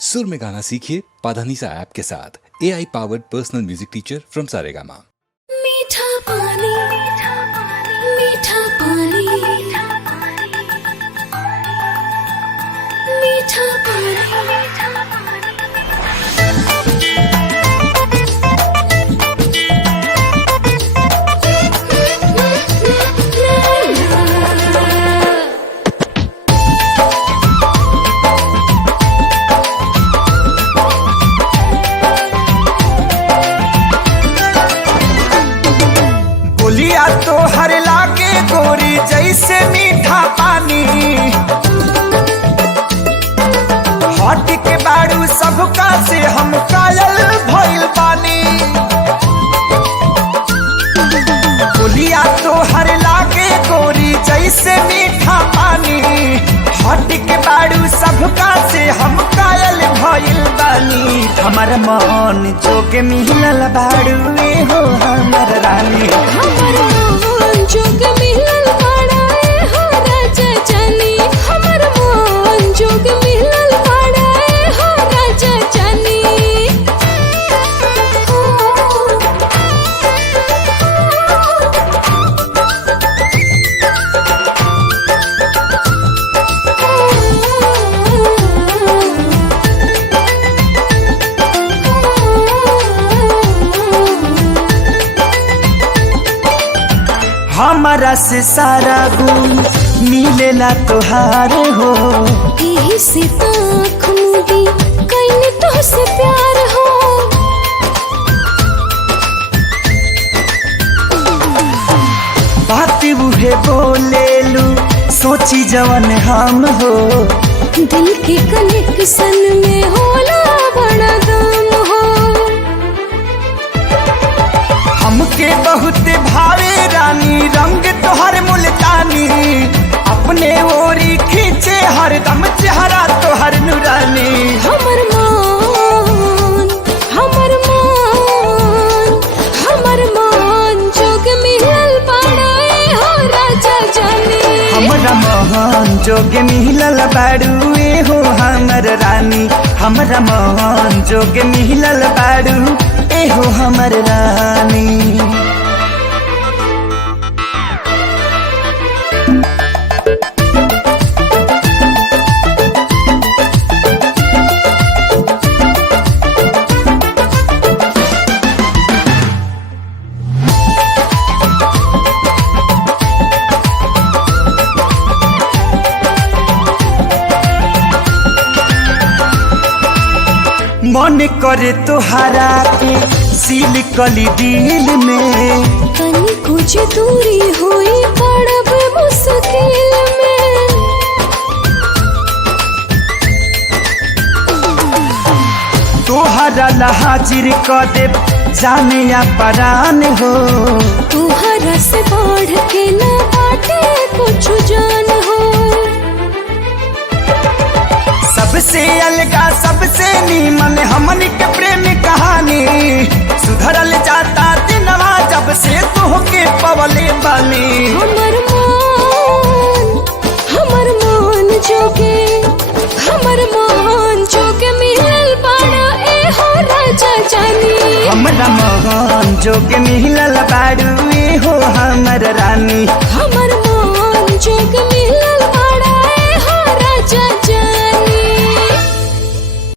सुर में गाना सीखिए पाधानीसा ऐप के साथ। AI powered personal music teacher from Saregama. मीठा पानी, मीठा पानी, मीठा पानी। बोलिया तो हर लागे गोरी जैसे मीठा पानी, हट के बाड़ू सबका से हम कायल भइल बानी। बोलिया तो हर लागे गोरी जैसे मीठा पानी, हट के बाड़ू सबका से हम कायल भइल बानी। हमर मन जोगे मिलल बाड़ू हो हमर रानी, हमर मन जोग मिलल बाड़ा ए हो राजा जानी, हमर मन जोग मिलल बाड़ा ए हो राजा जानी। हमारा से सारा गुण मिलेला तोहार हो, यही से ताख मुदी कइने तोहसे प्यार हो। बात उहे बोलेलू सोची जवन हम हो, दिल के कनेक्शन में होला बड़ा दम हो। हमके बहुत भावे रानी रंग तोहर मुल्तानी, अपने ओरी खींचे हरदम चेहरा तोहर नुरानी। हमर मान, हमर मान, हमर मान जोग मिलल बाड़ा ए हो राजा जानी। हमरा मोहन जोगे मिलल बाड़ू ए हो हमर रानी, हमरा मोहन जोगे मिलल बाड़ू ए हो हमर रानी। मन करे तोहरा के सील कली दिल में, तनी कुछ दूरी हुई पड़ब मुश्किल में। तोहरा ला हाजिर क दे जाने या परान हो, तुहरा से बढ़ के न बाटे कुछ जान हो। सबसे अलगा सबसे नीमन हमन के प्रेम कहानी, सुधरल जाता दिनवा जब से तोहके पवले बानी। हमर मान जोगे, हमर मान जोगे मिलल बाड़ा ए हो राजा जानी। हमरा मोहन जोगे मिलल बाड़ू ए हो हमर रानी, हमर